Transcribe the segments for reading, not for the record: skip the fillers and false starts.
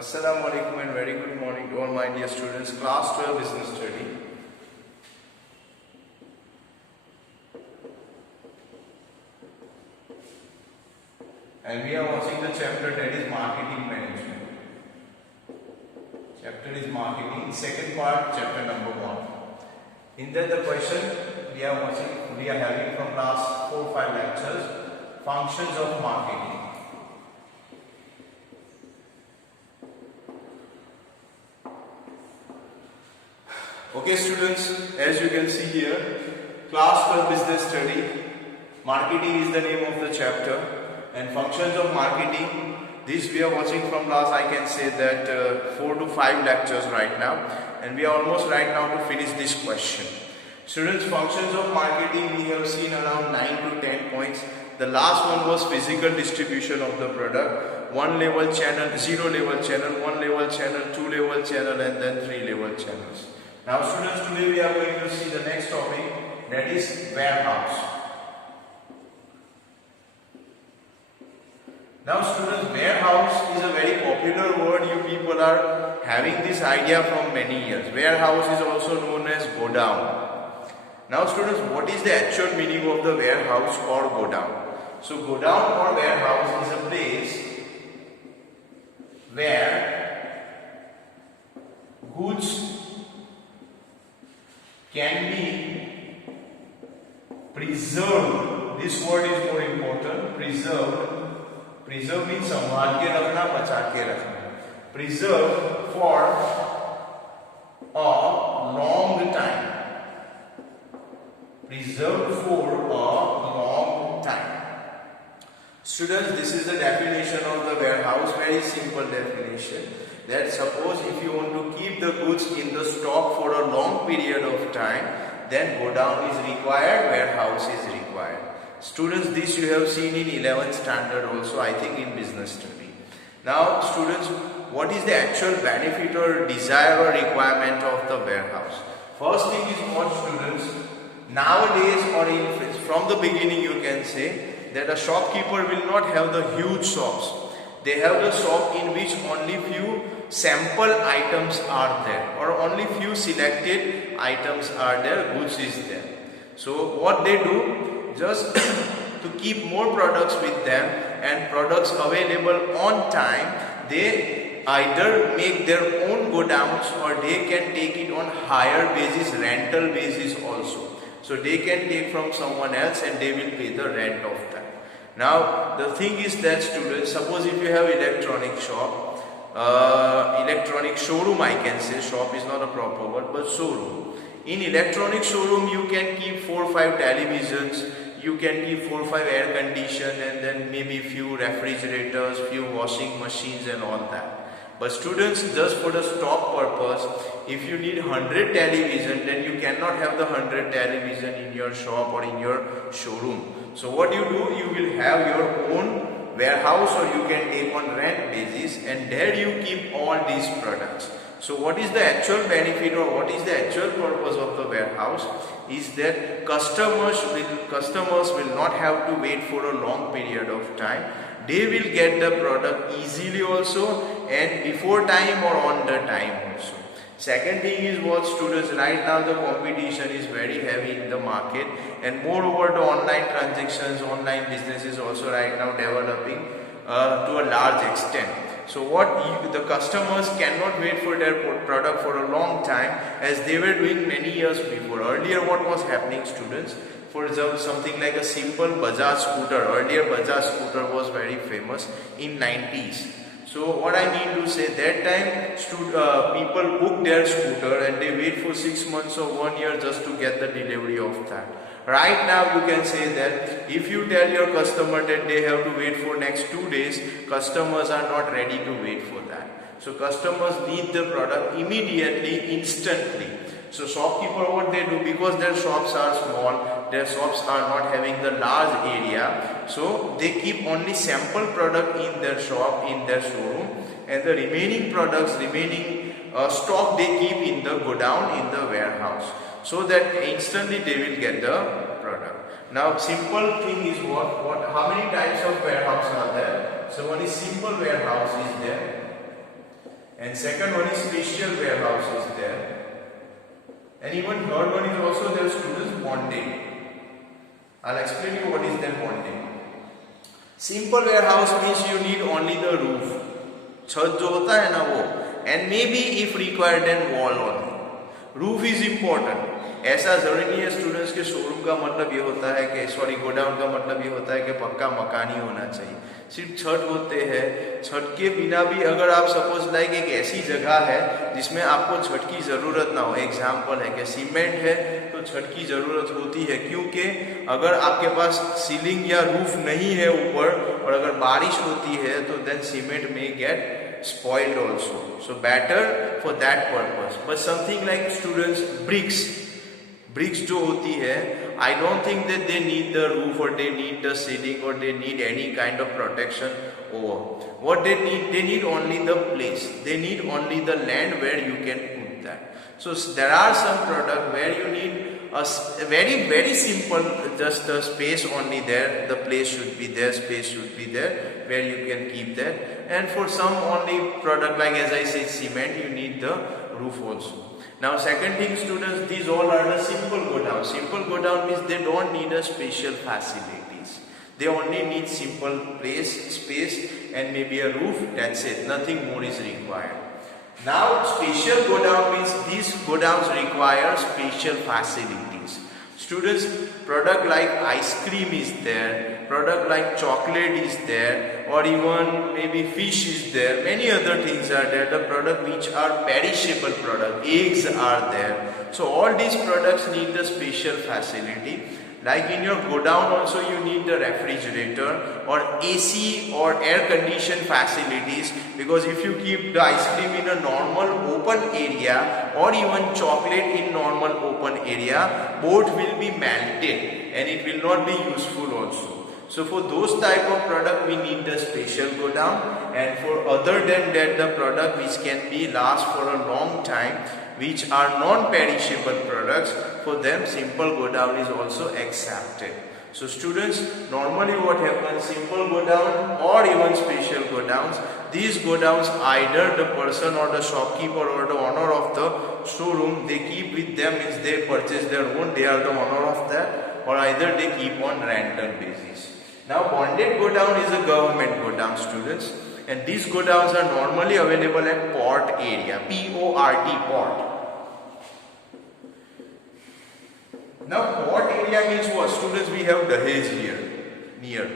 Assalamu alaikum and very good morning to all my dear students. Class 12 Business Study. And we are watching the chapter that is Marketing Management. Chapter is Marketing. Second part, chapter number 1. In that the question we are having from last 4-5 lectures, functions of marketing. Okay students, as you can see here, class 12 business study, marketing is the name of the chapter, and functions of marketing, this we are watching from last, I can say that 4 to 5 lectures right now, and we are almost right now to finish this question. Students, functions of marketing we have seen around 9 to 10 points. The last one was physical distribution of the product, 1 level channel, 0 level channel, 1 level channel, 2 level channel, and then 3 level channels. Now students, today we are going to see the next topic, that is warehouse. Now students, warehouse is a very popular word. You people are having this idea from many years. Warehouse is also known as godown. Now students, what is the actual meaning of the warehouse or godown? So godown or warehouse is a place where goods can be preserved. This word is more important. Preserved. Preserve means संभाल के रखना, बचा के रखना. Preserved for a long time. Preserved for a long time. Students, this is the definition of the warehouse. Very simple definition. That suppose if you want to keep the goods in the stock for a long period of time, then godown is required, warehouse is required. Students, this you have seen in 11th standard also, I think in business study. Now students, what is the actual benefit or desire or requirement of the warehouse? First thing is what students, nowadays or from the beginning you can say that a shopkeeper will not have the huge shops. They have the shop in which only few sample items are there, or only few selected items are there, goods is there. So what they do, just to keep more products with them and products available on time, they either make their own godowns or they can take it on hire basis, rental basis also. So they can take from someone else and they will pay the rent of that. Now the thing is that students, suppose if you have electronic shop, electronic showroom, I can say, shop is not a proper word, but showroom. In electronic showroom you can keep 4 or 5 televisions, you can keep 4 or 5 air condition, and then maybe few refrigerators, few washing machines and all that. But students, just for the stock purpose, if you need 100 television, then you cannot have the 100 television in your shop or in your showroom. So what you do, you will have your own warehouse or you can take on rent basis, and there you keep all these products. So what is the actual benefit or what is the actual purpose of the warehouse is that customers will not have to wait for a long period of time. They will get the product easily also, and before time or on the time also. Second thing is what students, right now the competition is very heavy in the market, and moreover the online transactions, online business is also right now developing to a large extent. So the customers cannot wait for their product for a long time as they were doing many years before. Earlier what was happening students, for example something like a simple Bajaj scooter, earlier Bajaj scooter was very famous in 90s. So what I mean to say, that time people book their scooter and they wait for 6 months or 1 year just to get the delivery of that. Right now you can say that if you tell your customer that they have to wait for next 2 days, customers are not ready to wait for that. So customers need the product immediately, instantly. So shopkeeper, what they do, because their shops are small, their shops are not having the large area, so they keep only sample product in their shop, in their showroom, and the remaining products, stock they keep in the godown, in the warehouse, so that instantly they will get the product. Now simple thing is how many types of warehouse are there? So one is simple warehouse is there. And second one is special warehouse is there. And even third one is also there, students, bonded. I'll explain you what is then bonded. Simple warehouse means you need only the roof. छत जो होता है ना वो, and maybe if required then wall only. Roof is important. ऐसा जरूरी नहीं है स्टूडेंट्स के शोरूम का मतलब ये होता है कि गोडाउन का मतलब ये होता है कि पक्का मकान ही होना चाहिए. सिर्फ छत होते हैं. छत के बिना भी अगर आप सपोज लाइक एक ऐसी जगह है जिसमें आपको छत की ज़रूरत ना हो, एग्जाम्पल है कि सीमेंट है तो छत की ज़रूरत होती है, क्योंकि अगर आपके पास सीलिंग या रूफ नहीं है ऊपर और अगर बारिश होती है तो देन सीमेंट में gate spoiled also. So better for that purpose. But something like students bricks जो होती है, I don't think that they need the roof or they need the ceiling or they need any kind of protection over. What they need only the place. They need only the land where you can put that. So there are some products where you need a very simple, just the space only there. The place should be there, space should be there where you can keep that. And for some only product like as I said cement, you need the roof also. Now second thing students, these all are the simple go down. Simple go down means they don't need a special facilities. They only need simple place, space and maybe a roof, that's it. Nothing more is required. Now special go down means these go downs require special facilities. Students, product like ice cream is there, product like chocolate is there, or even maybe fish is there, many other things are there, the product which are perishable product, eggs are there. So all these products need the special facility. Like in your go down also you need the refrigerator or AC or air conditioned facilities, because if you keep the ice cream in a normal open area or even chocolate in normal open area, both will be melted and it will not be useful also. So for those type of product we need the special go down, and for other than that the product which can be last for a long time, which are non-perishable products, for them simple go down is also accepted. So students, normally what happens, simple go down or even special go downs, these go downs either the person or the shopkeeper or the owner of the showroom, they keep with them, means they purchase their own, they are the owner of that, or either they keep on rental basis. Now bonded go down is a government go down, students, and these go downs are normally available at port area, P-O-R-T, port. Now port area means what? Students, we have Dahej here, near.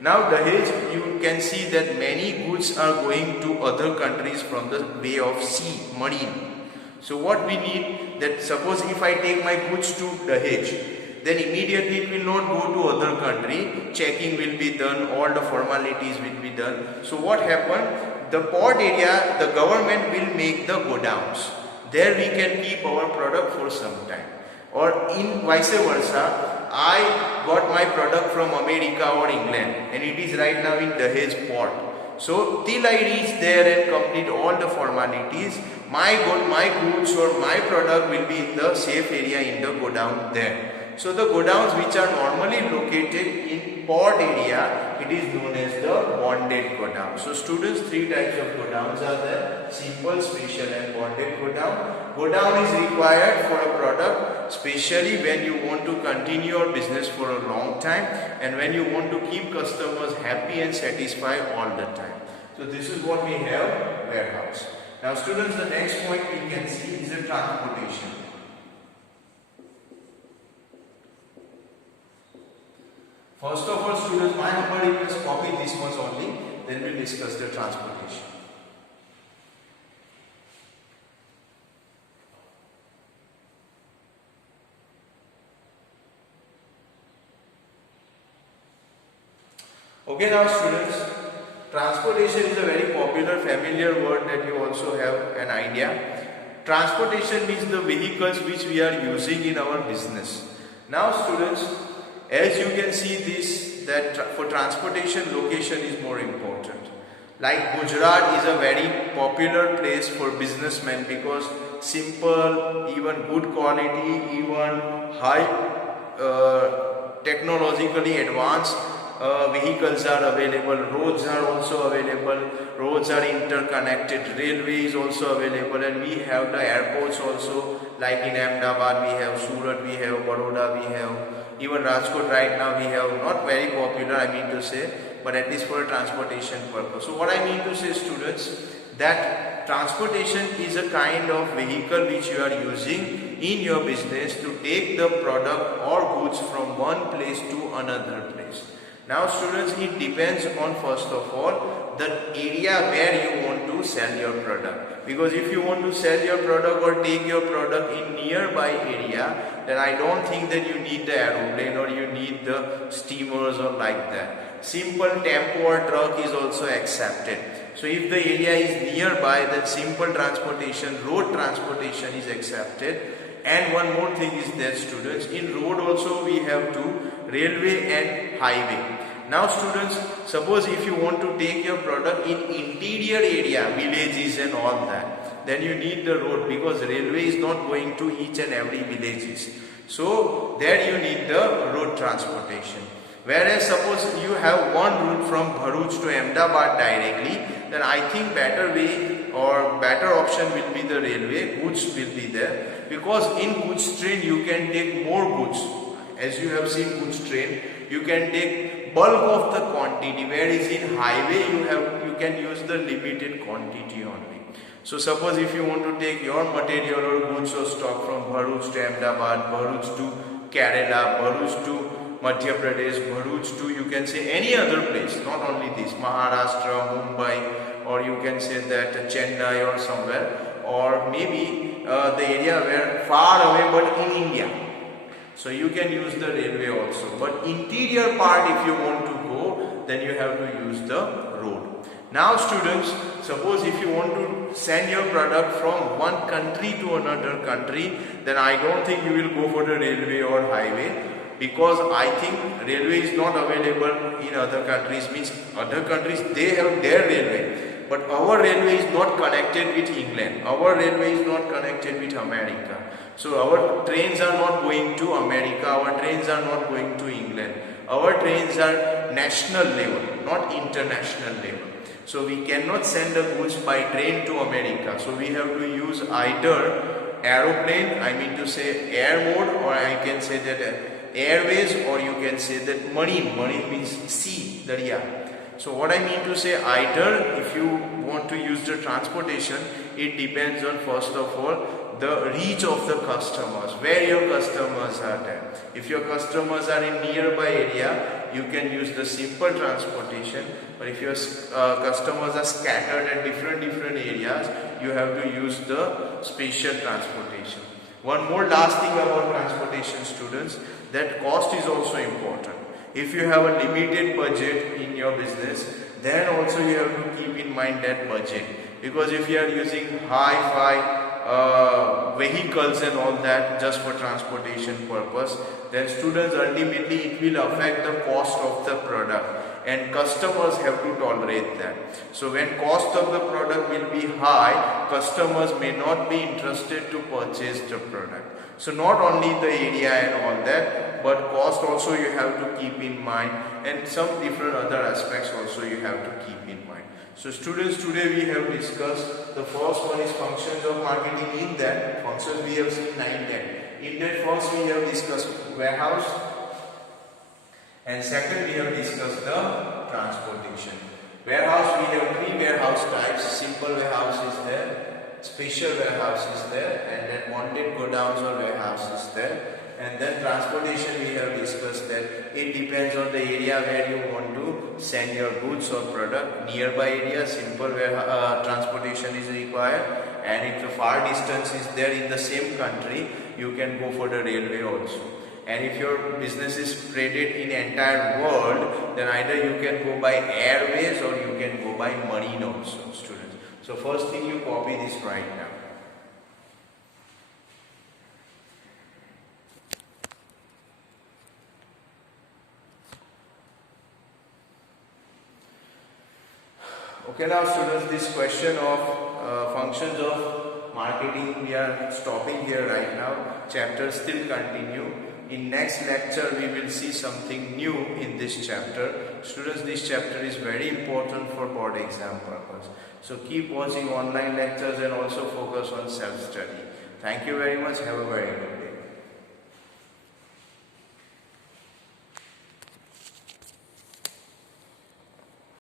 Now Dahej, you can see that many goods are going to other countries from the way of sea, marine. So what we need, that suppose if I take my goods to Dahej, then immediately it will not go to other country, checking will be done, all the formalities will be done. So what happened, the port area, the government will make the go downs. There we can keep our product for some time. Or in vice versa, I got my product from America or England and it is right now in Dahej port. So till I reach there and complete all the formalities, my goods or my product will be in the safe area in the go down there. So the go downs which are normally located in port area, it is known as the bonded go down. So students, three types of go downs are there: simple, special and bonded go down. Go down is required for a product, especially when you want to continue your business for a long time and when you want to keep customers happy and satisfied all the time. So this is what we have, warehouse. Now students, the next point we can see is the transportation. First of all students, my humble request, copy this much only, then we'll discuss the transportation. Okay, now students, transportation is a very popular, familiar word that you also have an idea. Transportation means the vehicles which we are using in our business. Now students, as you can see this, that for transportation, location is more important. Like Gujarat is a very popular place for businessmen because simple, even good quality, even high technologically advanced vehicles are available, roads are also available, roads are interconnected, railway is also available, and we have the airports also, like in Ahmedabad we have, Surat we have, Baroda we have, even Rajkot right now we have, not very popular I mean to say, but at least for a transportation purpose. So what I mean to say, students, that transportation is a kind of vehicle which you are using in your business to take the product or goods from one place to another place. Now students, it depends on first of all the area where you want to sell your product, because if you want to sell your product or take your product in nearby area, then I don't think that you need the aeroplane or you need the steamers or like that. Simple tempo or truck is also accepted. So if the area is nearby, then simple transportation, road transportation is accepted. And one more thing is that students, in road also we have two, railway and highway. Now students, suppose if you want to take your product in interior area, villages and all that, then you need the road, because railway is not going to each and every villages. So there you need the road transportation. Whereas suppose you have one route from Bharuch to Ahmedabad directly, then I think better way or better option will be the railway. Goods will be there, because in goods train you can take more goods. As you have seen goods train, you can take bulk of the quantity, whereas in highway you can use the limited quantity only. So suppose if you want to take your material or goods or stock from Bharuch to Ahmedabad, Bharuch to Kerala, Bharuch to Madhya Pradesh, Bharuch to, you can say any other place, not only this, Maharashtra, Mumbai, or you can say that Chennai or somewhere, or maybe the area where far away but in India. So you can use the railway also. But interior part if you want to go, then you have to use the road. Now students, suppose if you want to send your product from one country to another country, then I don't think you will go for the railway or highway, because I think railway is not available in other countries. Means other countries, they have their railway, but our railway is not connected with England, our railway is not connected with America. So our trains are not going to America, our trains are not going to England, our trains are national level, not international level. So we cannot send the goods by train to America. So we have to use either aeroplane, I mean to say air mode, or I can say that airways, or you can say that marine means sea, darya. So what I mean to say, either if you want to use the transportation, it depends on first of all the reach of the customers, where your customers are there. If your customers are in nearby area, you can use the simple transportation, but if your customers are scattered at different areas, you have to use the special transportation. One more last thing about transportation, students, that cost is also important. If you have a limited budget in your business, then also you have to keep in mind that budget, because if you are using hi-fi vehicles and all that just for transportation purpose, then students, ultimately it will affect the cost of the product, and customers have to tolerate that. So when cost of the product will be high, customers may not be interested to purchase the product. So not only the area and all that, but cost also you have to keep in mind, and some different other aspects also you have to keep in mind. So students, today we have discussed, the first one is functions of marketing. In that functions we have seen 9, 10. In that first we have discussed warehouse, and second we have discussed the transportation. Warehouse, we have 3 warehouse types. Simple warehouse is there, special warehouse is there, and then bonded godowns or warehouse is there. And then transportation, we have discussed that it depends on the area where you want to send your goods or product. Nearby area, simple transportation is required, and if the far distance is there in the same country, you can go for the railway also. And if your business is spreaded in entire world, then either you can go by airways or you can go by marine also, students. So first thing, you copy this right now. Okay, now students, this question of functions of marketing, we are stopping here right now. Chapters still continue. In next lecture we will see something new in this chapter. Students, this chapter is very important for board exam purpose. So keep watching online lectures and also focus on self-study. Thank you very much. Have a very good day.